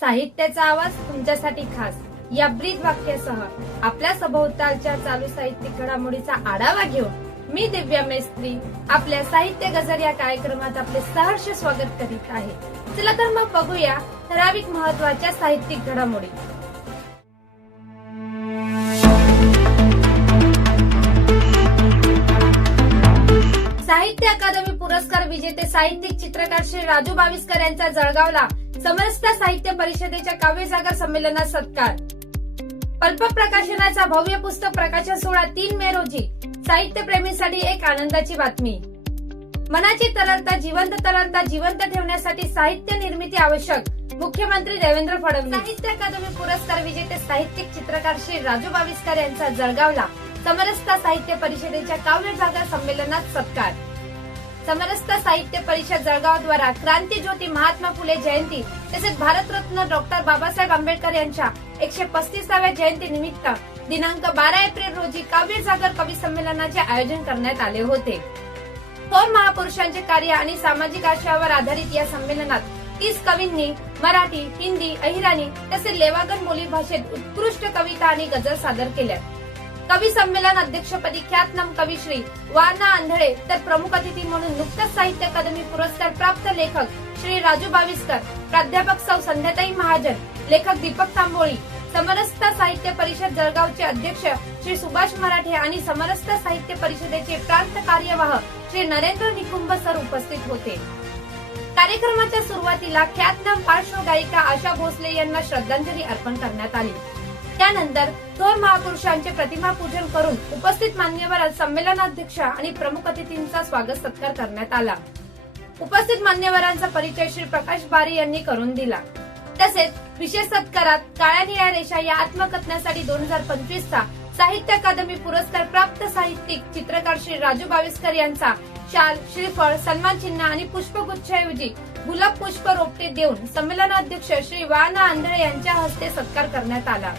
साहित्याचा आवाज तुमच्यासाठी खास या ब्रीद वाक्यासह आपल्या सभोवतालच्या चालू साहित्यिक घडामोडीचा आढावा घेऊन मी दिव्या मेस्त्री आपल्या साहित्य गजर या कार्यक्रमात आपले सहर्ष स्वागत करीत आहे। चला तर मग बघूया ठराविक महत्त्वाच्या साहित्यिक घडामोडी। साहित्य अकादमी पुरस्कार विजेते साहित्यिक चित्रकार श्री राजू बाविस्कर यांचा जळगावला समरसता साहित्य परिषदेच्या काव्यजागर संमेलनात सत्कार। पल्प प्रकाशनाचा भव्य पुस्तक प्रकाशन सोहळा 3 मे रोजी साहित्य प्रेमींसाठी एक आनंदाची बातमी। मनाची तरलता जिवंत ठेवण्यासाठी साहित्य निर्मिती आवश्यक, मुख्यमंत्री देवेंद्र फडणवीस। साहित्य अकादमी पुरस्कार विजेते साहित्यिक चित्रकार श्री राजू बाविस्कर यांचा जळगावला समरसता साहित्य परिषदेच्या काव्यजागर संमेलनात सत्कार। समरसता साहित्य परिषद जळगाव द्वारा क्रांती ज्योती महात्मा फुले जयंती तसेच भारतरत्न डॉक्टर बाबासाहेब आंबेडकर यांच्या 135व्या जयंती निमित्त दिनांक 12 एप्रिल रोजी काव्यजागर कवी संमेलनाचे आयोजन करण्यात आले होते। थोर महापुरुषांचे कार्य आणि सामाजिक आशयावर आधारित या संमेलनात 30 कवींनी मराठी, हिंदी, अहिराणी तसेच लेवागण बोली भाषेत उत्कृष्ट कविता आणि गझल सादर केल्या। कवी संमेलन अध्यक्षपदी ख्यातनाम कवी श्री वा.ना. आंधळे तर प्रमुख अतिथी म्हणून नुकताच साहित्य अकादमी पुरस्कार प्राप्त लेखक श्री राजू बाविस्कर, प्राध्यापक सौ संध्याताई महाजन, लेखक दीपक तांबोळी, समरसता साहित्य परिषद जळगावचे अध्यक्ष श्री सुभाष मराठे आणि समरसता साहित्य परिषदेचे प्रांत कार्यवाह श्री नरेंद्र निकुंभ सर उपस्थित होते। कार्यक्रमाच्या सुरुवातीला ख्यातनाम पार्श्वगायिका आशा भोसले यांना श्रद्धांजली अर्पण करण्यात आली। त्यानंतर थोर महापुरुषांचे प्रतिमा पूजन करून उपस्थित मान्यवर संमेलनाध्यक्ष आणि प्रमुख अतिथींचा स्वागत सत्कार करण्यात आला। उपस्थित मान्यवरांचा परिचय श्री प्रकाश बारी यांनी करून दिला। तसेच विशेष सत्कारात काळ्या निळ्या रेषा या आत्मकथनासाठी 2025चा साहित्य अकादमी पुरस्कार प्राप्त साहित्यिक चित्रकार श्री राजू बाविस्कर यांचा शाल, श्रीफळ, सन्मान चिन्ह आणि पुष्पगुच्छाऐवजी गुलाब पुष्प रोपटे देऊन संमेलनाध्यक्ष श्री वा.ना. आंधळे यांच्या हस्ते सत्कार करण्यात आला।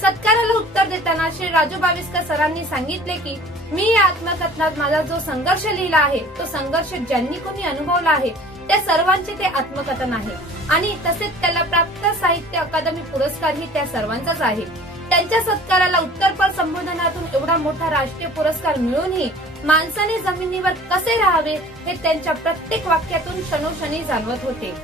सत्काराला उत्तर देताना श्री राजू बाविस्कर सरांनी सांगितले की मी या आत्मकथनात माझा जो संघर्ष लिहिला आहे तो संघर्ष ज्यांनी कोणी अनुभवला आहे त्या सर्वांचे ते आत्मकथन आहे आणि तसेच त्याला प्राप्त साहित्य अकादमी पुरस्कारही त्या सर्वांचाच आहे। त्यांच्या सत्काराला उत्तरपर संबोधनातून एवढा मोठा राष्ट्रीय पुरस्कार मिळूनही माणसाने जमिनीवर कसे राहावे हे त्यांच्या प्रत्येक वाक्यातून क्षणोक्षणी जाणवत होते।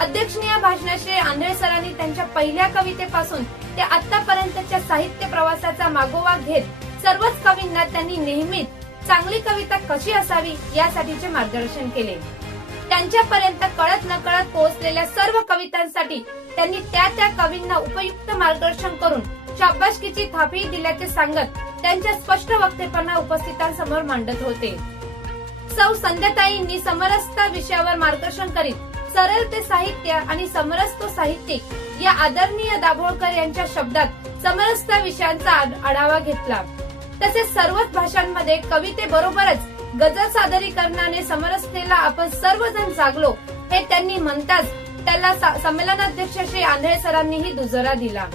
अध्यक्षीय भाषणात श्री आंधळे सरांनी त्यांच्या पहिल्या कवितेपासून ते आतापर्यंतच्या साहित्य प्रवासाचा मागोवा घेत सर्वच कवींना त्यांनी नेहमीच चांगली कविता कशी असावी यासाठीचे मार्गदर्शन केले। त्यांच्यापर्यंत कळत नकळत पोहोचलेल्या सर्व कवितांसाठी त्यांनी त्या कवींना उपयुक्त मार्गदर्शन करून शाबासकीची थापही दिल्याचे सांगत त्यांच्या स्पष्ट वक्तेपणा उपस्थितांसमोर मांडत होते। सौ संध्याताईंनी समरसता विषयावर मार्गदर्शन करीत सरळ ते साहित्य आणि समरस तो साहित्यिक या आदरणीय दाभोळकर यांच्या शब्दात समरसता विषयांचा आढावा घेतला। तसेच सर्वच भाषांमध्ये कवितेबरोबरच गझल सादरीकरणाने समरसतेला आपण सर्वजण जागलो हे त्यांनी म्हणताच त्याला संमेलनाध्यक्ष श्री आंधळे सरांनीही दुजोरा दिला।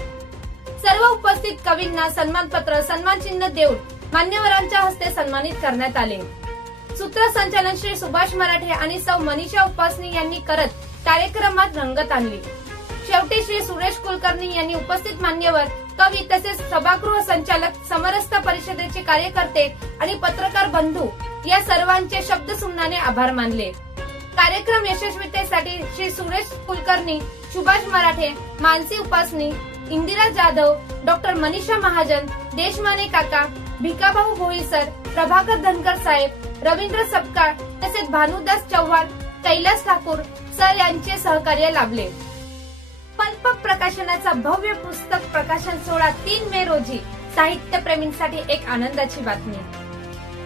सर्व उपस्थित कवींना सन्मानपत्र, सन्मान चिन्ह देऊन मान्यवरांच्या हस्ते सन्मानित करण्यात आले। सूत्रसंचालन श्री सुभाष मराठे आणि सौ मनीषा उपासनी यांनी करत कार्यक्रमात रंगत आणली। शेवटी श्री सुरेश कुलकर्णी यांनी उपस्थित मान्यवर, कवी तसेच सभागृह संचालक, समरसता परिषदेचे कार्यकर्ते आणि पत्रकार बंधू या सर्वांचे शब्दसुमनाने आभार मानले। कार्यक्रम यशस्वीतेसाठी श्री सुरेश कुलकर्णी, सुभाष मराठे, मानसी उपासनी, इंदिरा जाधव, डॉक्टर मनीषा महाजन, देशमाने काका, भिकाभाऊ भोईसर, प्रभाकर धनकर साहेब, रवींद्र सपकाळ तसेच भानुदास चव्हाण, कैलास ठाकूर सर यांचे सहकार्य लाभले। पल्प प्रकाशनाचा भव्य पुस्तक प्रकाशन सोहळा 3 मे रोजी साहित्य प्रेमींसाठी एक आनंदाची बातमी।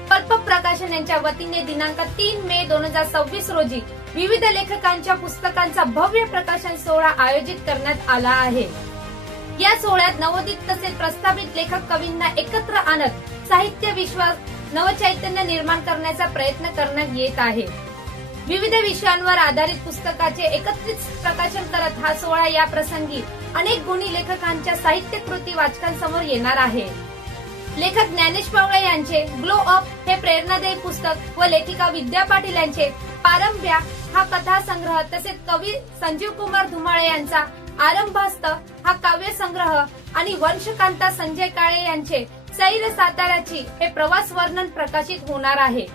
पल्प प्रकाशन यांच्या वतीने दिनांक 3 मे 2026 रोजी विविध लेखकांच्या पुस्तकांचा भव्य प्रकाशन सोहळा आयोजित करण्यात आला आहे। या सोहळ्यात नवोदित तसेच प्रस्थापित लेखक कवींना एकत्र आणत साहित्य विश्वात नवचैतन्य निर्माण करण्याचा प्रयत्न करण्यात येत आहे। विविध विषयांवर आधारित पुस्तकाचे एकत्रित प्रकाशन करत हा सोहळा या प्रसंगी अनेक गुणी लेखकांच्या साहित्य कृती वाचकांसमोर येणार आहे। लेखक ज्ञानेश पावळे यांचे ग्लो अप हे प्रेरणादायी पुस्तक व लेखिका विद्या पाटील यांचे पारंब्या हा कथा संग्रह तसेच कवी संजीव कुमार धुमाळे यांचा आरंभास्त हा काव्य संग्रह आणि वंशकांता संजय काळे यांचे सैर साताऱ्याची हे प्रवास वर्णन प्रकाशित होणार आहे।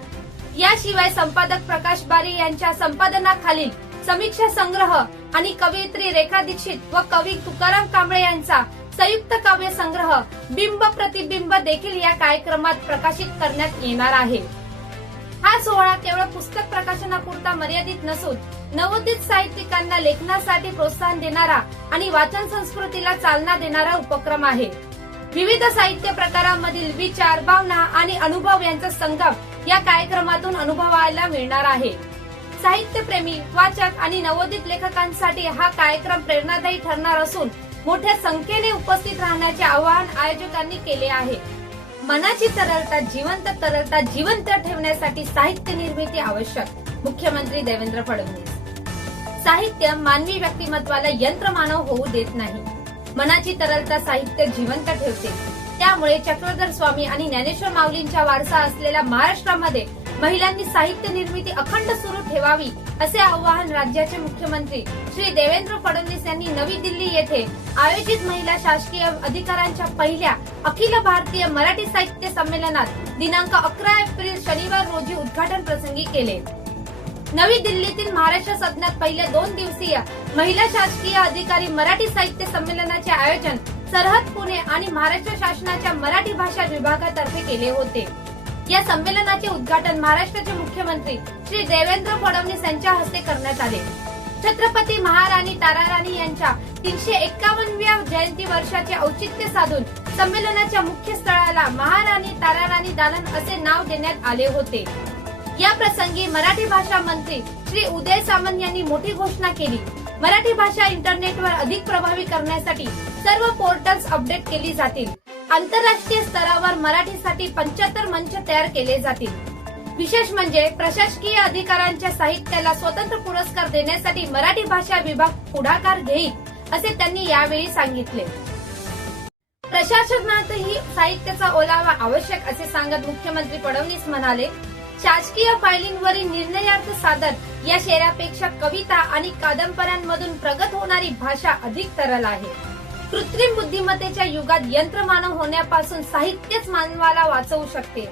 याशिवाय संपादक प्रकाश बारी यांच्या संपादनाखालील समीक्षा संग्रह आणि कवयित्री रेखा दीक्षित व कवी तुकाराम कांबळे यांचा संयुक्त काव्य संग्रह बिंब प्रतिबिंब देखील या कार्यक्रमात प्रकाशित करण्यात येणार आहे। हा सोहळा केवळ पुस्तक प्रकाशनापुरता मर्यादित नसून नवोदित साहित्यिकांना लेखनासाठी प्रोत्साहन देणारा आणि वाचन संस्कृतीला चालना देणारा उपक्रम आहे। विविध साहित्य प्रकारांमधील विचार, भावना आणि अनुभव यांचा संगम या कार्यक्रमातून अनुभवायला मिळणार आहे। साहित्यप्रेमी, वाचक आणि नवोदित लेखकांसाठी हा कार्यक्रम प्रेरणादायी ठरणार असून मोठ्या संख्येने उपस्थित राहण्याचे आवाहन आयोजकांनी केले आहे। मनाची तरलता जिवंत ठेवण्यासाठी साहित्य निर्मिती आवश्यक, मुख्यमंत्री देवेंद्र फडणवीस। साहित्य मानवी व्यक्तिमत्वाला यंत्रमानव होऊ देत नाही। मनाची तरलता साहित्य जिवंत ठेवते। त्यामुळे चक्रधर स्वामी आणि ज्ञानेश्वर माऊलींचा वारसा असलेल्या महाराष्ट्रामध्ये महिलांनी साहित्य निर्मिती अखंड सुरू ठेवावी असे आवाहन राज्याचे मुख्यमंत्री श्री देवेंद्र फडणवीस यांनी नवी दिल्ली येथे आयोजित महिला शासकीय अधिकाऱ्यांच्या पहिल्या अखिल भारतीय मराठी साहित्य संमेलनात दिनांक 11 एप्रिल शनिवार रोजी उद्घाटन प्रसंगी केले। नवी दिल्लीतील महाराष्ट्र सदनात पहिले 2 दिवसीय महिला शासकीय अधिकारी मराठी साहित्य संमेलनाचे आयोजन सरहद पुणे आणि महाराष्ट्र शासनाच्या मराठी भाषा विभागातर्फे केले होते। या संमेलनाचे उद्घाटन महाराष्ट्राचे मुख्यमंत्री श्री देवेंद्र फडणवीस यांच्या हस्ते करण्यात आले। छत्रपती महाराणी ताराराणी यांच्या 351व्या जयंती वर्षाचे औचित्य साधून संमेलनाच्या मुख्य स्थळाला महाराणी ताराराणी दालन असे नाव देण्यात आले होते। या प्रसंगी मराठी भाषा मंत्री श्री उदय सामंत यांनी मोठी घोषणा केली। मराठी भाषा इंटरनेटवर अधिक प्रभावी करण्यासाठी सर्व पोर्टल्स अपडेट केली जातील। आंतरराष्ट्रीय स्तरावर मराठीसाठी 75 मंच तयार केले जातील। विशेष म्हणजे प्रशासकीय अधिकाऱ्यांच्या साहित्याला स्वतंत्र पुरस्कार देण्यासाठी मराठी भाषा विभाग पुढाकार घेईल असे त्यांनी यावेळी सांगितले। प्रशासनातही साहित्याचा ओलावा आवश्यक असे सांगत मुख्यमंत्री फडणवीस म्हणाले, शासकीय फायलिंगवरील निर्णयार्थ सादर या शेऱ्यापेक्षा कविता आणि कादंबऱ्यांमधून प्रगत होणारी भाषा अधिक तरल आहे। कृत्रिम बुद्धिमत्तेच्या युगात यंत्रमानव होण्यापासून साहित्यच मानवाला वाचवू शकते।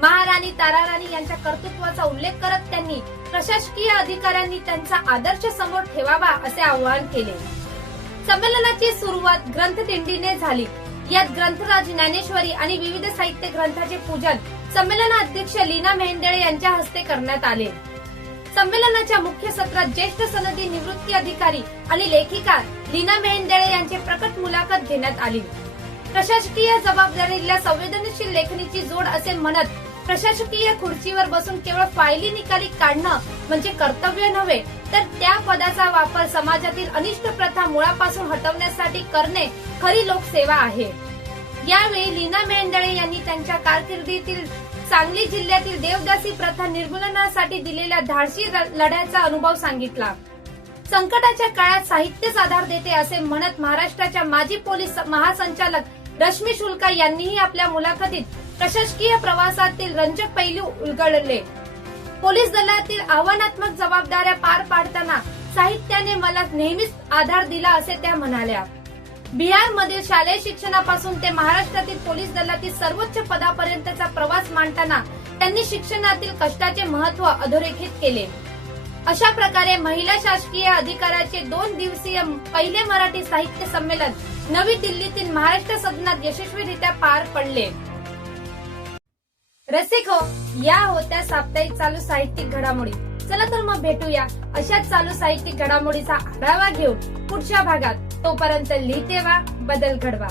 महाराणी ताराराणी यांच्या कर्तृत्वाचा उल्लेख करत त्यांनी प्रशासकीय अधिकाऱ्यांनी त्यांचा आदर्श समोर ठेवावा असे आवाहन केले। संमेलनाची सुरुवात ग्रंथदिंडीने झाली। यात ग्रंथराज ज्ञानेश्वरी आणि विविध साहित्य ग्रंथाचे पूजन संमेलनाध्यक्ष लीना मेहेंदळे यांच्या हस्ते करण्यात आले। संमेलनाच्या मुख्य सत्रात ज्येष्ठ सनदी निवृत्ती अधिकारी आणि लेखिका लीना मेहेंदळे यांची प्रकट मुलाखत घेण्यात आली। प्रशासकीय जबाबदारीला संवेदनशील लेखणीची जोड असे म्हणत प्रशासकीय खुर्चीवर बसून केवळ फायली निकाली काढणं म्हणजे कर्तव्य नव्हे, तर त्या पदाचा वापर समाजातील अनिष्ट प्रथा मुळापासून हटवण्यासाठी करणे खरी लोकसेवा आहे। यावेळी लीना मेहेंदळे यांनी त्यांच्या कारकिर्दीतील सांगली जिल्ह्यातील देवदासी प्रथा निर्मूलनासाठी दिलेल्या धाडसी लढ्याचा अनुभव सांगितला। संकटाच्या काळात साहित्यच आधार देते असे म्हणत महाराष्ट्राच्या माजी पोलीस महासंचालक रश्मी शुक्ला यांनीही आपल्या मुलाखतीत प्रशासकीय प्रवासातील रंजक पैलू उलगडले। पोलीस दलातील आव्हानात्मक जबाबदाऱ्या पार पाडताना साहित्याने मला नेहमीच आधार दिला असे त्या म्हणाल्या। बिहारमधील शालेय शिक्षणापासून ते महाराष्ट्रातील पोलीस दलातील सर्वोच्च पदापर्यंतचा प्रवास मांडताना त्यांनी शिक्षणातील कष्टाचे महत्त्व अधोरेखित केले। अशा प्रकारे महिला शासकीय अधिकाऱ्याचे 2 दिवसीय पहिले मराठी साहित्य संमेलन नवी दिल्लीतील महाराष्ट्र सदनात यशस्वीरित्या पार पडले। रसिको, या होत्या साप्ताहिक चालू साहित्यिक घडामोडी। चला तर मग भेटूया अशाच चालू साहित्यिक घडामोडीचा आढावा घेऊन पुढच्या भागात। तोपर्यंत लिहिते वा, बदल घडवा।